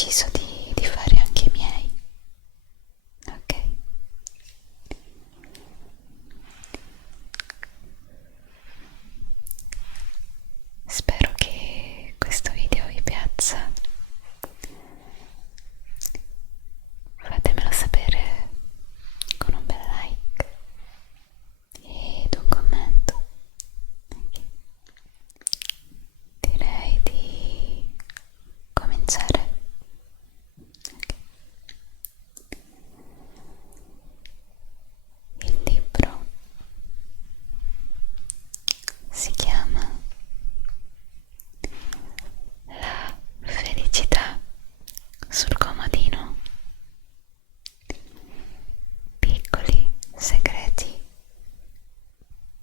deciso di fare anche i miei, ok? Spero che questo video vi piaccia. Fatemelo sapere con un bel like ed un commento. Direi di cominciare. Il libro si chiama La felicità sul comodino. Piccoli segreti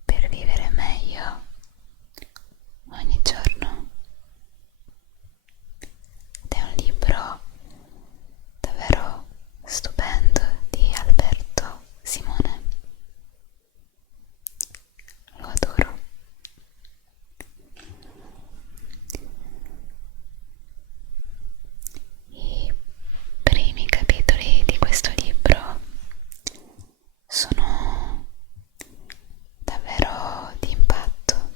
per vivere meglio ogni giorno. Ed è un libro davvero stupendo di Alberto Simone. Lo adoro. I primi capitoli di questo libro sono davvero di impatto,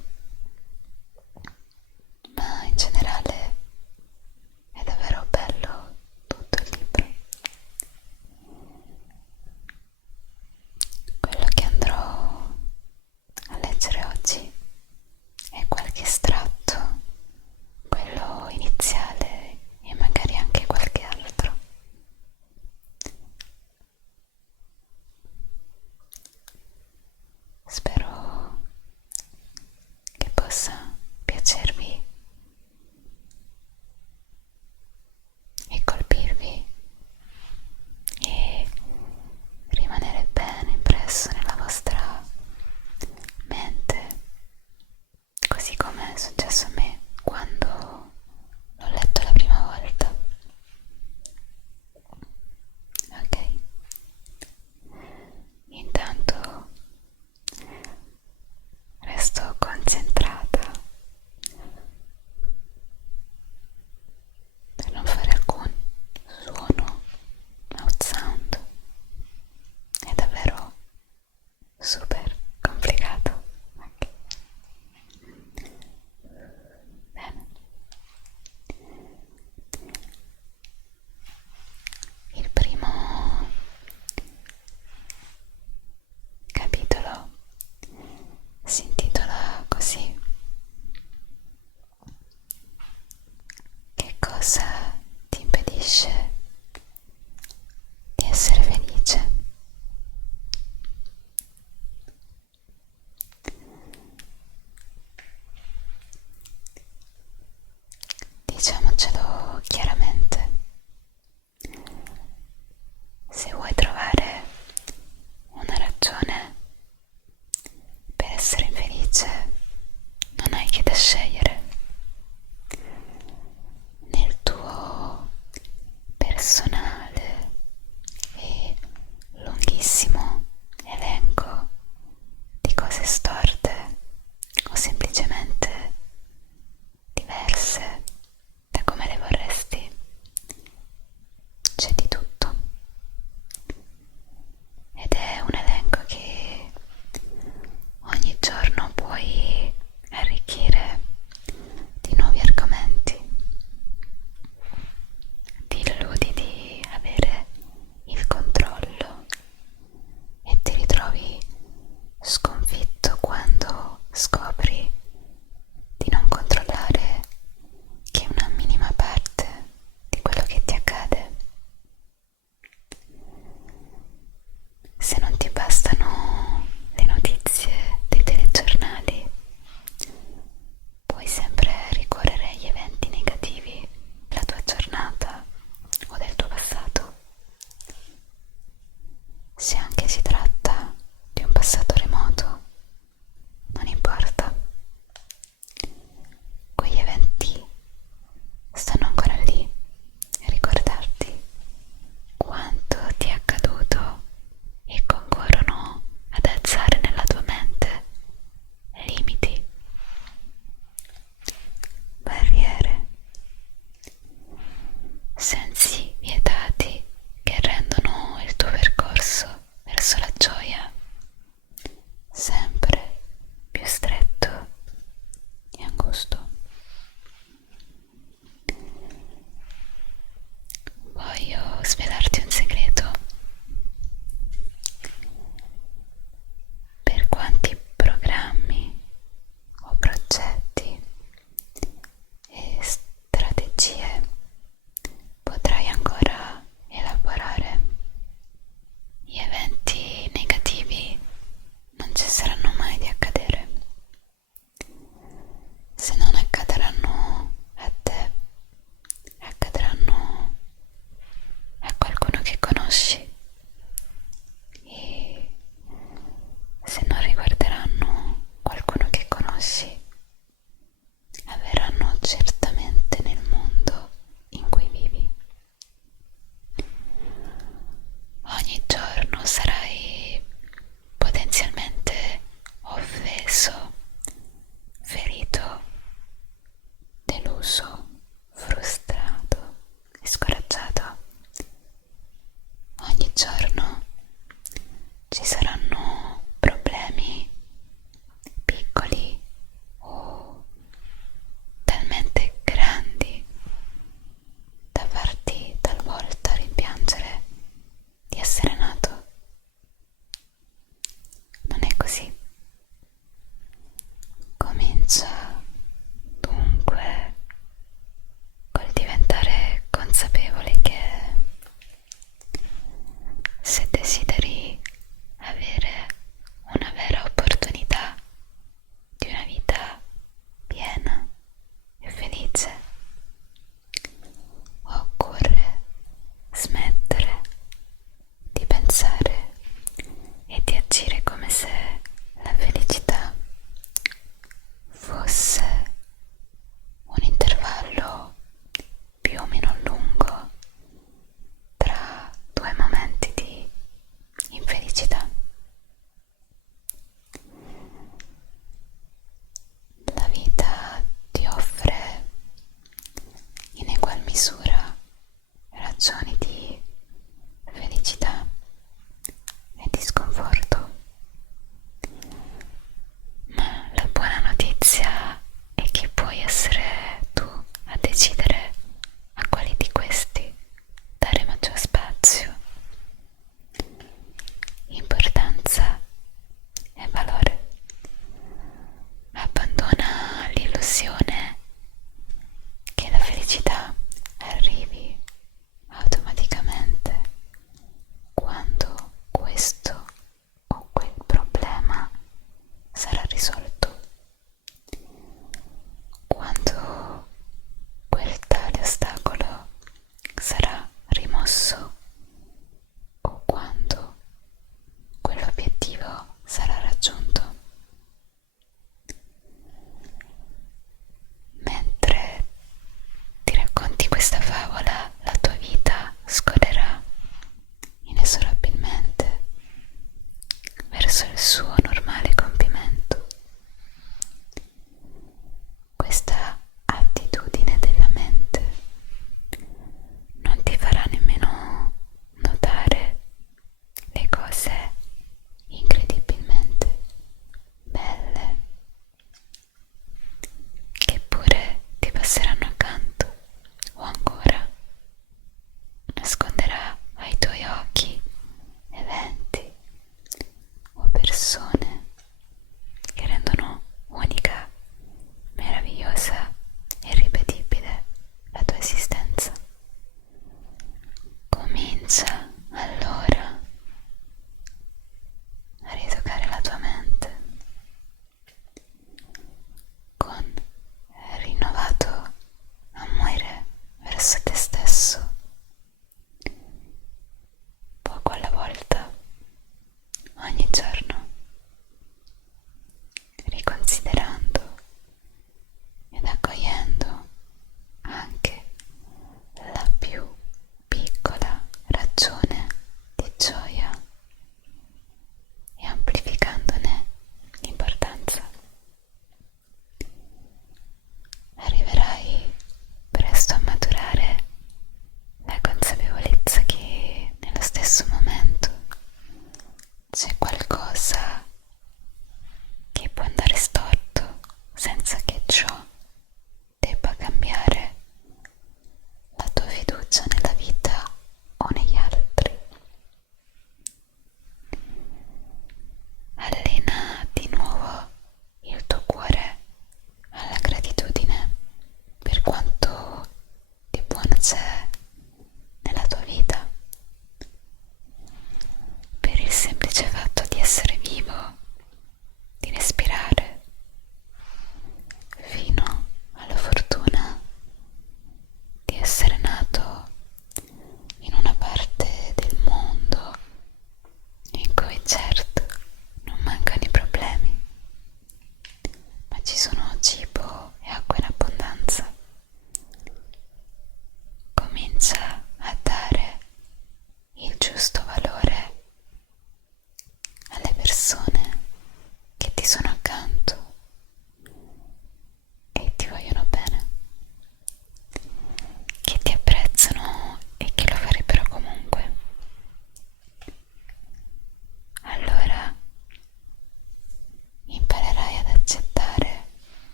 ma in generale è davvero bello tutto il libro. Quello che andrò a leggere oggi è qualche estratto, quello iniziale e magari anche qualche altro. Spero che possa piacervi e colpirvi e rimanere bene impresso nella vostra mente, così come è successo a me quando l'ho letto la prima volta. Ok? Intanto resto concentrata per non fare alcun suono, mouth sound. È davvero super complicato. Ok. Bene. Il primo capitolo si intitola così: che cosa ti impedisce di essere felice? Diciamocelo chiaramente: se vuoi trovare una ragione per essere infelice, non hai che da scegliere. Nel tuo personale e lunghissimo elenco di cose storte o semplicemente diverse da come le vorresti, c'è di tutto. Ed è un elenco che ogni giorno puoi arricchire di nuovi argomenti. Ti illudi di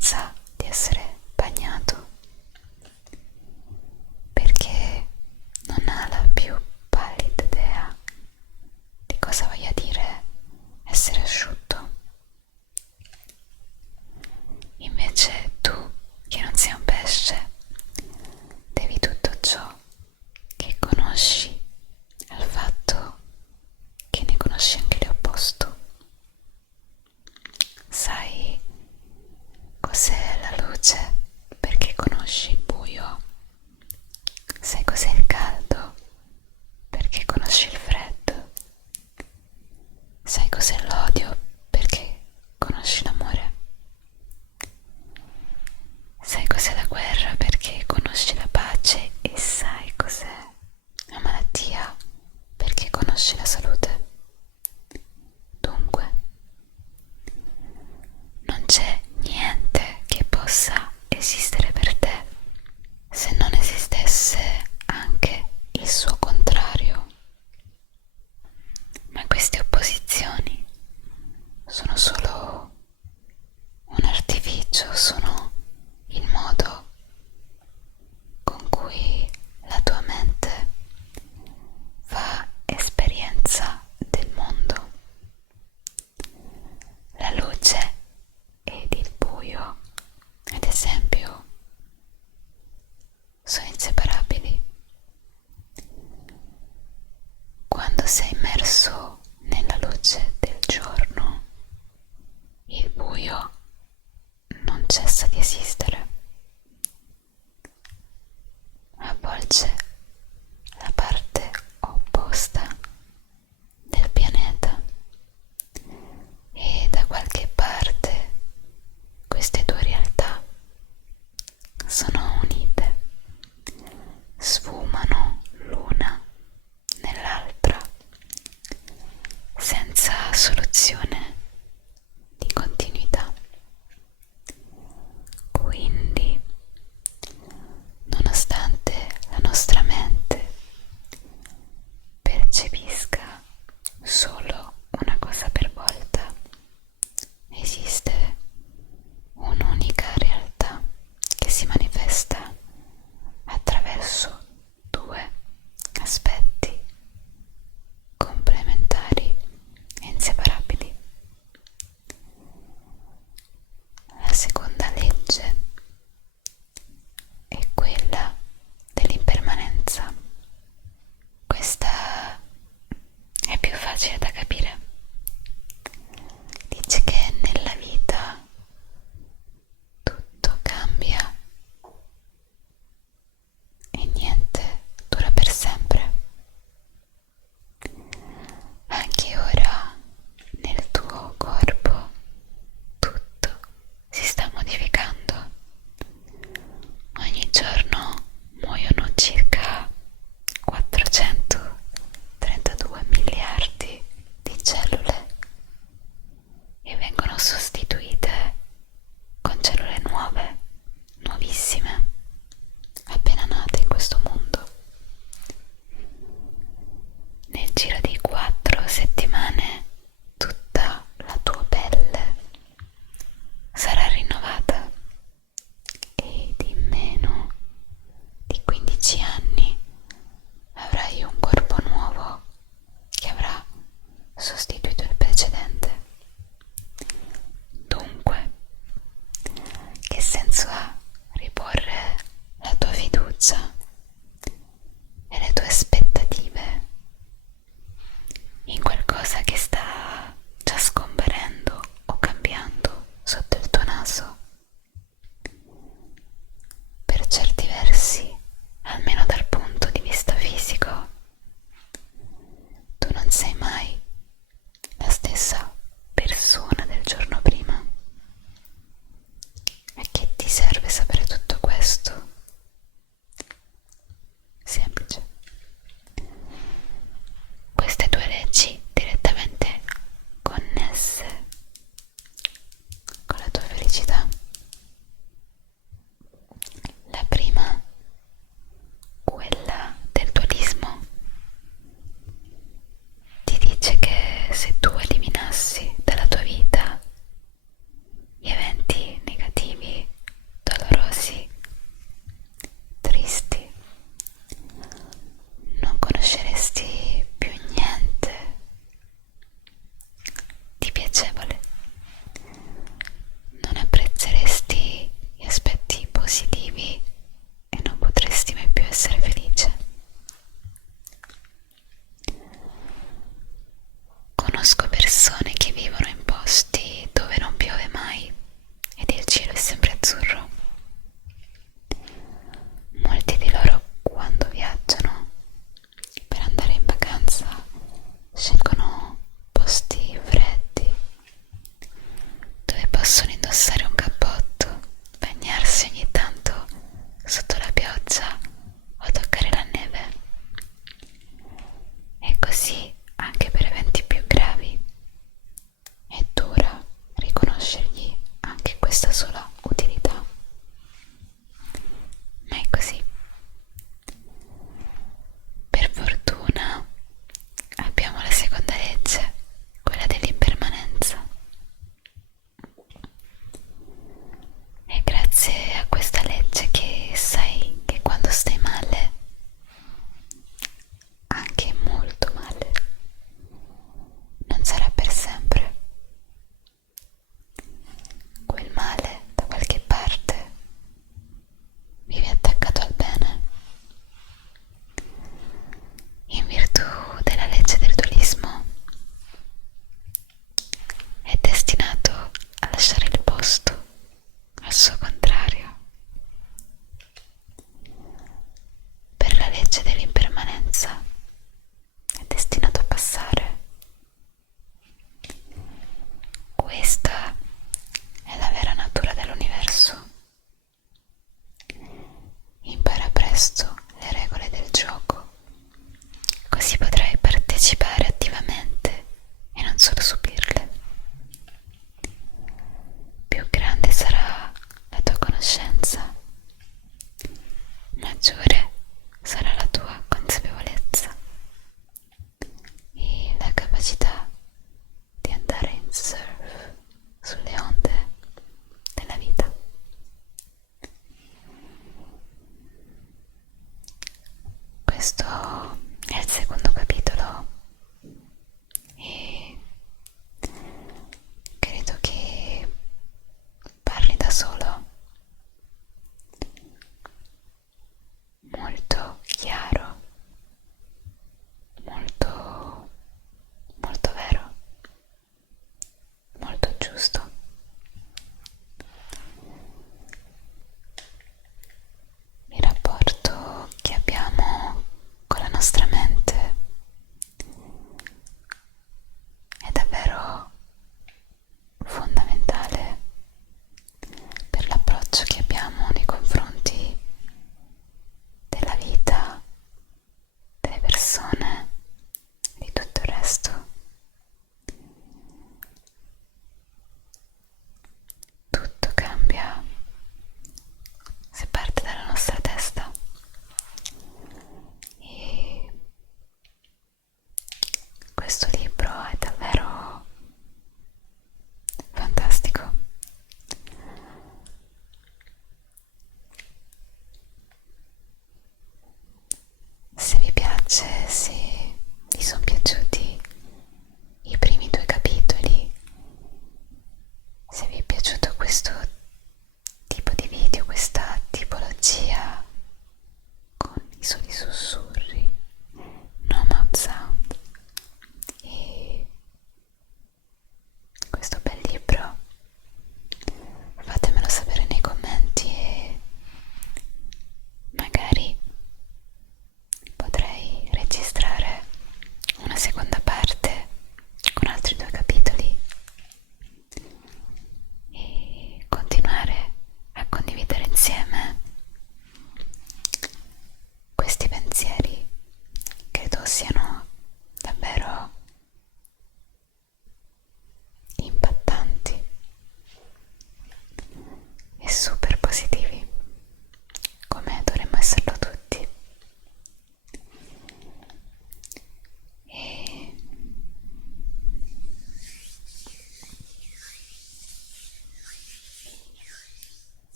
senza di essere bagnato, perché non ha la più pallida idea di cosa voglia dire essere asciutto. Invece tu, che non sei un pesce, devi tutto ciò che conosci al fatto che ne conosci anche l'opposto. Sai cos'è la luce perché conosci il buio. Sai cos'è il caldo perché conosci il freddo. Sai cos'è l'odio perché conosci l'amore. Sai cos'è la guerra perché conosci la pace, e sai cos'è la malattia perché conosci la salute. Dunque, non c'è niente che possa esistere per te se non esistesse anche il suo contrario. Ma queste opposizioni sono solo un artificio, sono il modo con cui la tua mente fa esperienza del mondo. La luce ed il buio, ad esempio, sono inseparabili. Quando sei immerso nella luce del giorno, il buio non cessa di esistere. Avvolge la parte opposta del pianeta e da qualche parte queste due realtà sono unite, sfumano l'una nell'altra senza soluzione di continuità. Quindi, nonostante la nostra mente percepisca solo una cosa per volta, esiste un'unica realtà che si manifesta attraverso due aspetti complementari e inseparabili. La seconda legge è quella dell'impermanenza. Questa è più facile da capire. Dice che nella vita tutto cambia e niente dura per sempre. Anche ora nel tuo corpo tutto si sta modificando. Ogni giorno muoiono circa 432 miliardi di cellule e vengono sostituite con cellule nuove, nuovissime, appena nate in questo mondo. Nel giro di 4 settimane tutta la tua pelle sarà rinnovata ed in meno di 15 anni avrai un corpo nuovo che avrà sostituito il precedente. Dunque, che senso ha riporre la tua fiducia